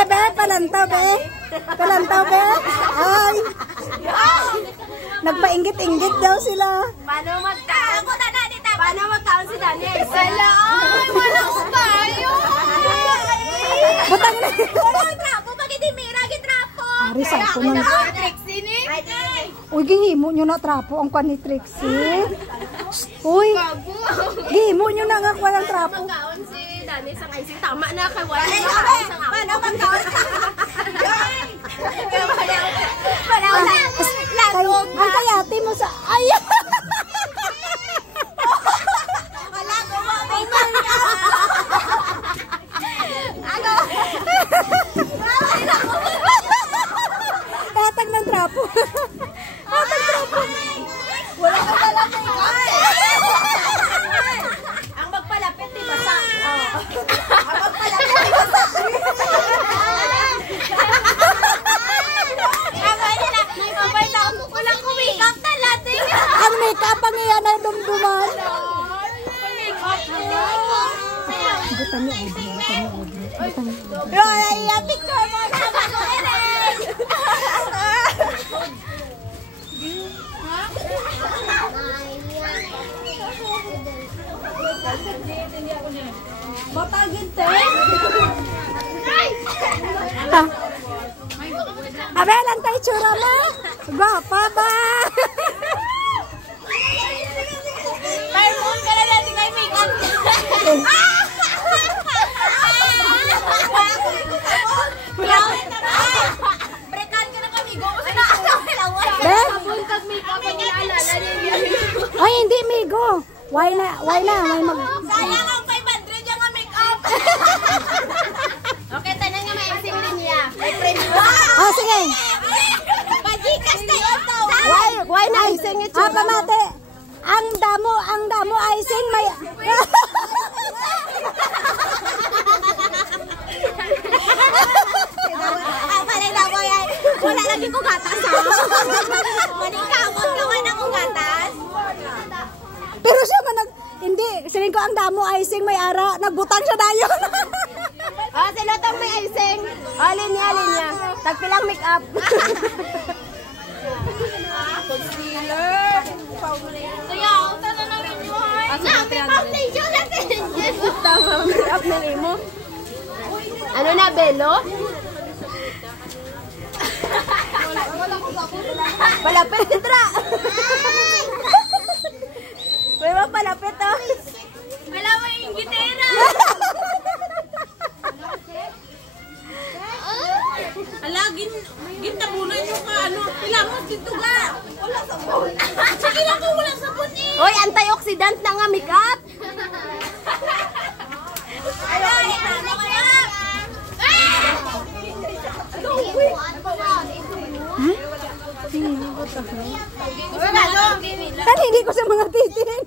Be, palantaw, be. Palantaw, be. Ay. Nagpainggit-inggit daw sila. Paano magtaon? Paano magtaon si Daniel? Wala! Wala ko tayo! Butang na. Wala trapo! Bakit di mira? Gitrapo! Ari, sa ako man. Trixie ni? Uy, gihimo nyo na trapo ang kwan ni Trixie. Uy, gihimo nyo na nga kwan ang trapo. Magkaon si Daniel sa icing. Tama na kay wala na kaon sa ako. Paano magkaon? Ang kayati mo sa... Ay! Wala ko mamay niya! Ano? Tatag ng trapo. Tatag trapo. Wala ka pala ang magpalapit di basa. Ang magpalapit di basa. Walang kumikap na lating. Ang make-up ang iyan ay dumduman. Butang ni Audrey. Butang ni Audrey. Ay, picture mo na ako, Eren. Batagin te. Abe, lang tayo tsura mo. Gwapa ba? Tayo mo ka na natin kay make-up. Brekan ka na kami. Gusto na ako kailangan. Ben? Buntag make-up ang naalala niya. Ay, hindi, Migo. Why na? May mag... Sayang ang 500 yung make-up. Okay, tanong nga may MC din niya. May friend mo. Oh, sige. Pajikas kayo to. Why na? Ah, pamate. Ang damo icing may... Wala lagi ko gatas ha. Manikabot ka man ako gatas. Pero siya man hindi, siling ko ang damo icing may ara, nagbutang siya dayon. Sila tong may icing. Linya. Tagpilang make up. Concealer. Kaya, tanawin nyo ay. Foundation natin. Tama, make up na mo. Ano na, Belo? Palapit, Tra! May mga palapit, oh. Wala mo yung gitera! Ala, gintabunan nyo ka, ano, pilamos dito ka! Wala sabon! Sige lang ko, wala sabon eh! Hoy, antioxidant na nga make-up! Ala, ano kaya? Hindi ko sa mga titirin.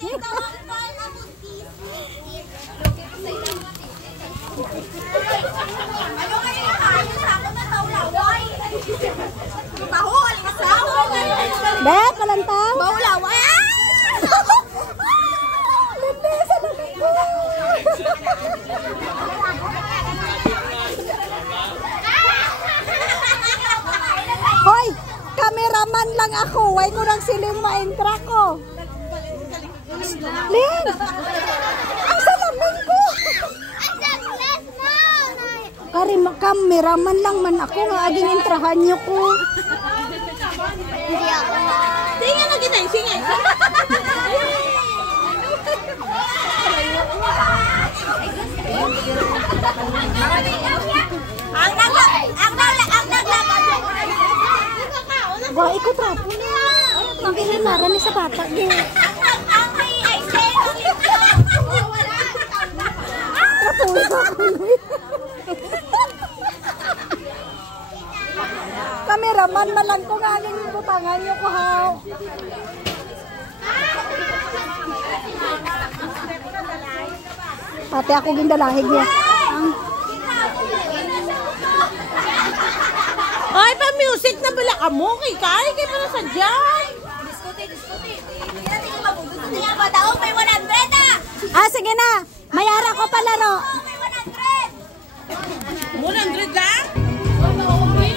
Be, palantang. Maulaway! Hoy, cameraman lang ako. Why ko nang siling ma-entra ko? Lin! Ang salamin ko! Kari, cameraman lang man ako. Nga aging intrahan nyo ko. Hindi ako. Sige na kita, sige. Wah, ikut rapo na. Maghihilaran ni sa bata. Ang may icing. Rapulo ako. Cameraman man lang ko nga aning butangan nyo ko ha. Pati ako gindalahig niya. Ay, pa-music na pala ka mo. Kay pala sa dyan. Diskuti. Gusto niya ba daw? May 100 ah. Ah, sige na. Mayara ko palaro. May 100. 100 lang?